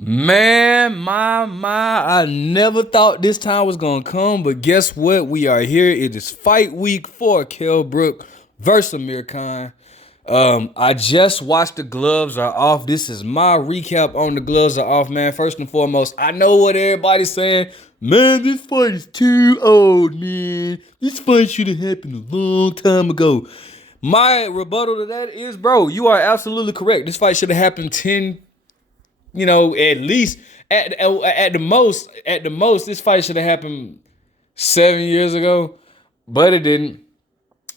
Man, I never thought this time was gonna come, but guess what? We are here. It is fight week for Kell Brook versus Amir Khan. I just watched The Gloves Are Off. This is my recap on The Gloves Are Off, man. First and foremost, I know what everybody's saying. Man, this fight is too old, man. This fight should have happened a long time ago. My rebuttal to that is, bro, you are absolutely correct. This fight should have happened 10, at least at the most, this fight should have happened 7 years ago, but it didn't.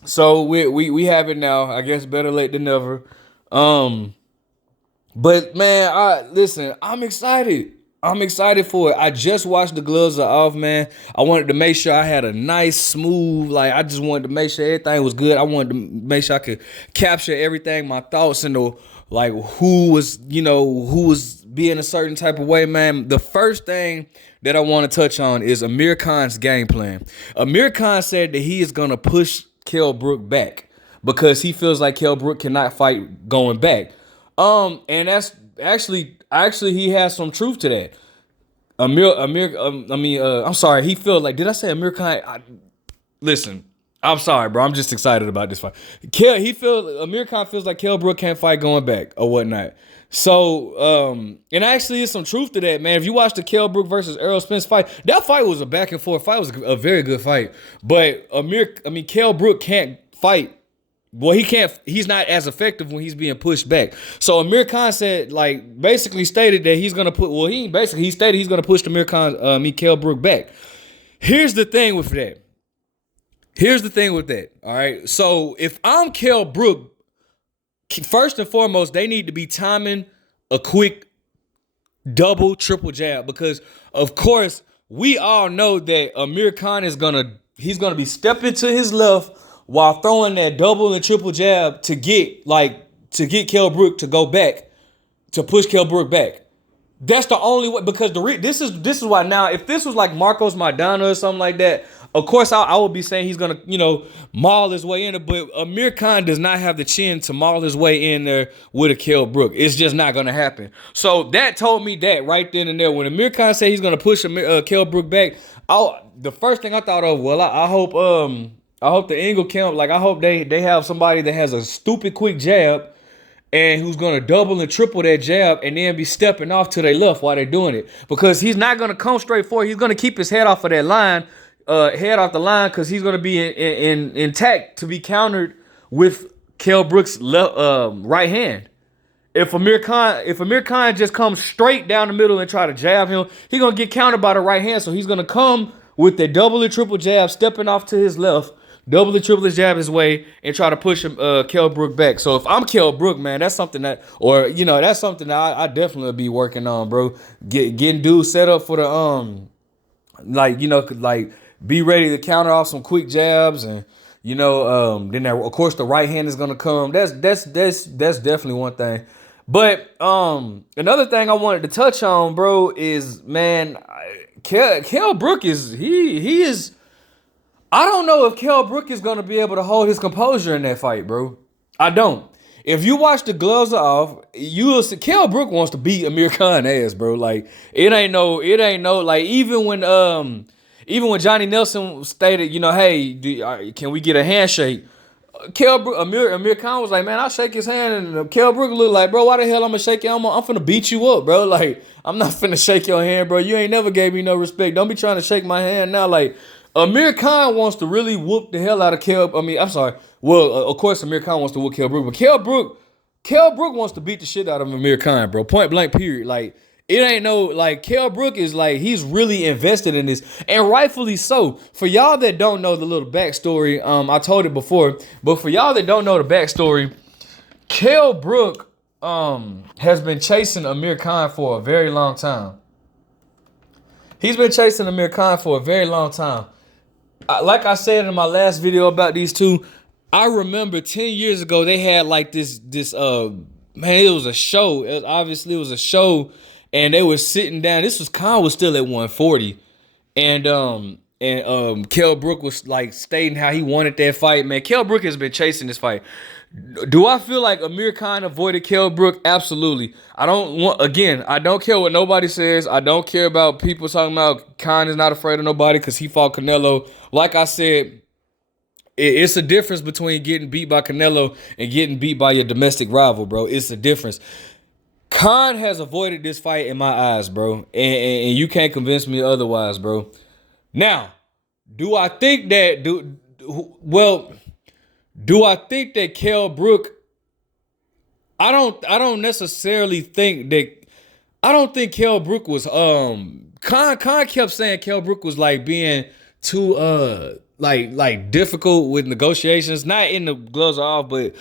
So we have it now. I guess better late than never. But man, listen, I'm excited. I'm excited for it. I just watched The Gloves Are Off, man. I wanted to make sure I had a nice, smooth, I just wanted to make sure everything was good. I wanted to make sure I could capture everything, my thoughts, and who was being a certain type of way, man. The first thing that I want to touch on is Amir Khan's game plan. Amir Khan said that he is going to push Kell Brook back because he feels like Kell Brook cannot fight going back. And that's actually he has some truth to that. I'm sorry. He feels like, did I say Amir Khan? Listen, I'm sorry, bro. I'm just excited about this fight. Amir Khan feels like Kell Brook can't fight going back or whatnot. So, and actually, is some truth to that, man. If you watch the Kell Brook versus Errol Spence fight, that fight was a back and forth fight. It was a very good fight. But Kell Brook can't fight. Well, he can't. He's not as effective when he's being pushed back. So Amir Khan said, basically stated that he's gonna put. Well, he stated he's gonna push Kell Brook back. Here's the thing with that. All right. So if I'm Kell Brook, first and foremost, they need to be timing a quick double, triple jab because, of course, we all know that Amir Khan is gonna be stepping to his left while throwing that double and triple jab to get Kell Brook to go back, to push Kell Brook back. That's the only way, because this is why now, if this was like Marcos Maidana or something like that, of course I would be saying he's gonna, maul his way in there, but Amir Khan does not have the chin to maul his way in there with a Kell Brook. It's just not gonna happen. So that told me that right then and there. When Amir Khan said he's gonna push Kell Brook back, the first thing I thought of, well, I hope the angle camp, I hope they have somebody that has a stupid quick jab and who's going to double and triple that jab and then be stepping off to their left while they're doing it. Because he's not going to come straight forward. He's going to keep his head off of that line, head off the line, because he's going to be intact to be countered with Kell Brook's right hand. If Amir Khan just comes straight down the middle and try to jab him, he's going to get countered by the right hand. So he's going to come with the double and triple jab, stepping off to his left, double and triple jab his way, and try to push him, Kell Brook back. So if I'm Kell Brook, man, that's something that I definitely be working on, bro. Getting dudes set up for the be ready to counter off some quick jabs, and then of course the right hand is gonna come. That's definitely one thing. But another thing I wanted to touch on, bro, is, man, Kell Brook he is. I don't know if Kell Brook is going to be able to hold his composure in that fight, bro. I don't. If you watch The Gloves Are Off, you will see Kell Brook wants to beat Amir Khan ass, bro. It ain't no, even when Johnny Nelson stated, hey, can we get a handshake? Amir Khan was like, man, I'll shake his hand, and Kell Brook looked like, bro, why the hell I'm gonna shake you? I'm finna beat you up, bro. I'm not finna shake your hand, bro. You ain't never gave me no respect. Don't be trying to shake my hand now, Amir Khan wants to really whoop the hell out of I'm sorry. Well, of course, Amir Khan wants to whoop Kell Brook, but Kell Brook wants to beat the shit out of Amir Khan, bro. Point blank, period. It ain't no, Kell Brook is he's really invested in this, and rightfully so. For y'all that don't know the little backstory, I told it before, but for y'all that don't know the backstory, Kell Brook has been chasing Amir Khan for a very long time. He's been chasing Amir Khan for a very long time. Like I said in my last video about these two, I remember 10 years ago they had this it was a show. Obviously it was a show, and they were sitting down. Khan was still at 140, and Kell Brook was stating how he wanted that fight. Man, Kell Brook has been chasing this fight. Do I feel like Amir Khan avoided Kell Brook? Absolutely. I don't want, again, I don't care what nobody says. I don't care about people talking about Khan is not afraid of nobody because he fought Canelo. Like I said, it's a difference between getting beat by Canelo and getting beat by your domestic rival, bro. It's a difference. Khan has avoided this fight in my eyes, bro. And you can't convince me otherwise, bro. Now, do I think that well, do I think that Kell Brook? I don't necessarily think that. I don't think Kell Brook was Khan kept saying Kell Brook was like being too like difficult with negotiations, not in the gloves are off, but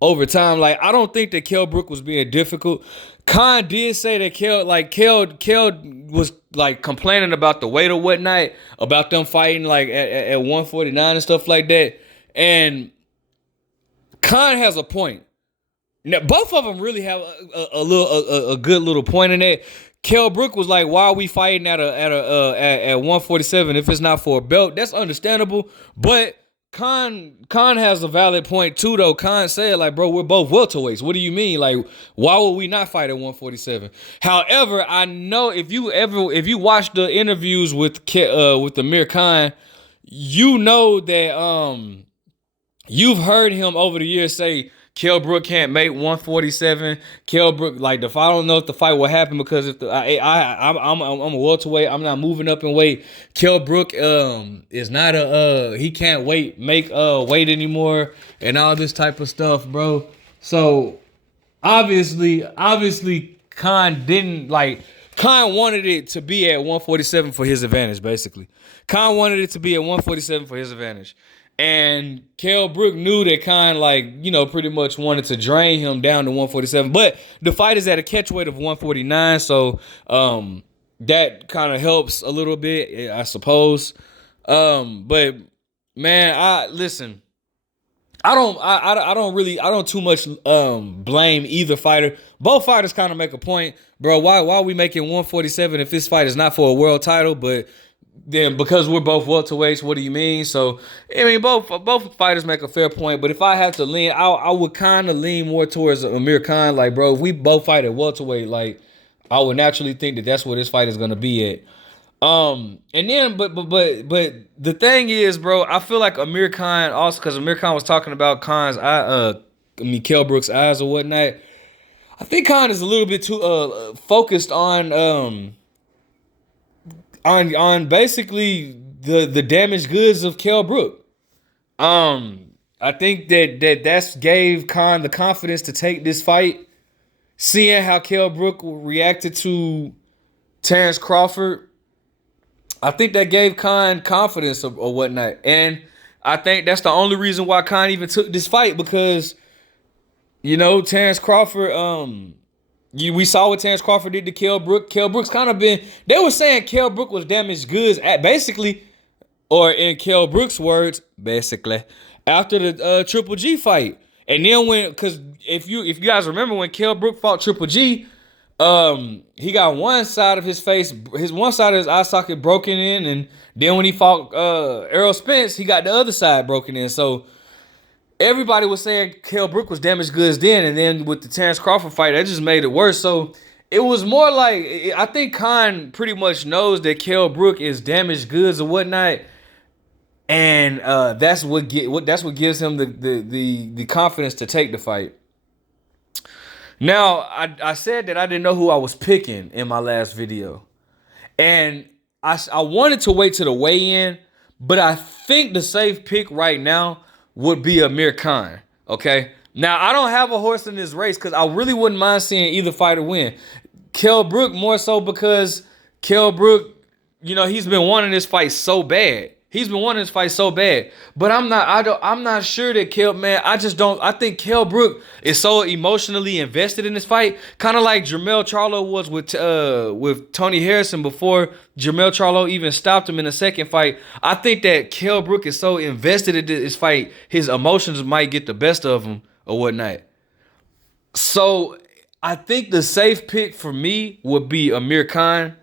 over time. Like, I don't think that Kell Brook was being difficult. Khan did say that Kell was like complaining about the weight or whatnot, about them fighting like at 149 and stuff like that. And Khan has a point. Now, both of them really have a good little point in that. Kell Brook was like, "Why are we fighting at 147 if it's not for a belt?" That's understandable, but Khan has a valid point too, though. Khan said, like, "Bro, we're both welterweights. What do you mean? Like, why would we not fight at 147?" However, I know if you watch the interviews with Amir Khan, you know that you've heard him over the years say Kell Brook can't make 147. Kell Brook, like, I don't know if the fight will happen because if I'm a welterweight, I'm not moving up in weight. Kell Brook is not he can't make weight anymore and all this type of stuff, bro. So obviously Khan didn't like. Khan wanted it to be at 147 for his advantage, basically. Khan wanted it to be at 147 for his advantage. And Kell Brook knew that Khan, like, pretty much wanted to drain him down to 147. But the fight is at a catch weight of 149, so that kind of helps a little bit, I suppose. But man, listen. I don't too much blame either fighter. Both fighters kind of make a point, bro. Why are we making 147 if this fight is not for a world title? But then because we're both welterweights, what do you mean? So I mean, both fighters make a fair point. But if I have to lean, I would kind of lean more towards Amir Khan. Like, bro, if we both fight at welterweight, like, I would naturally think that that's where this fight is gonna be at. And then, but the thing is, bro, I feel like Amir Khan also, because Amir Khan was talking about Kell Brook's eyes or whatnot. I think Khan is a little bit too focused on basically the damaged goods of Kell Brook. I think that's gave Khan the confidence to take this fight, seeing how Kell Brook reacted to Terrence Crawford. I think that gave Khan confidence or whatnot. And I think that's the only reason why Khan even took this fight, because, Terrence Crawford, we saw what Terrence Crawford did to Kell Brook. Kell Brook's kind of they were saying Kell Brook was damaged goods at basically, or in Kell Brook's words, basically, after the Triple G fight. And then because if you guys remember when Kell Brook fought Triple G, he got one side of his face, one side of his eye socket broken in, and then when he fought Errol Spence, he got the other side broken in. So everybody was saying Kell Brook was damaged goods then, and then with the Terrence Crawford fight, that just made it worse. So it was more like, I think Khan pretty much knows that Kell Brook is damaged goods or whatnot, and that's what gives him the confidence to take the fight. Now, I said that I didn't know who I was picking in my last video. And I wanted to wait to the weigh-in, but I think the safe pick right now would be Amir Khan, okay? Now, I don't have a horse in this race because I really wouldn't mind seeing either fighter win. Kell Brook more so because Kell Brook, he's been wanting this fight so bad. But I'm not sure that I think Kell Brook is so emotionally invested in this fight. Kind of like Jermell Charlo was with Tony Harrison before Jermell Charlo even stopped him in the second fight. I think that Kell Brook is so invested in this fight, his emotions might get the best of him or whatnot. So I think the safe pick for me would be Amir Khan.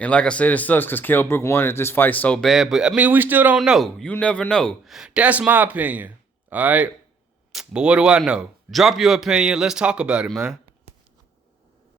And like I said, it sucks because Kell Brook wanted this fight so bad. But, I mean, we still don't know. You never know. That's my opinion. All right? But what do I know? Drop your opinion. Let's talk about it, man.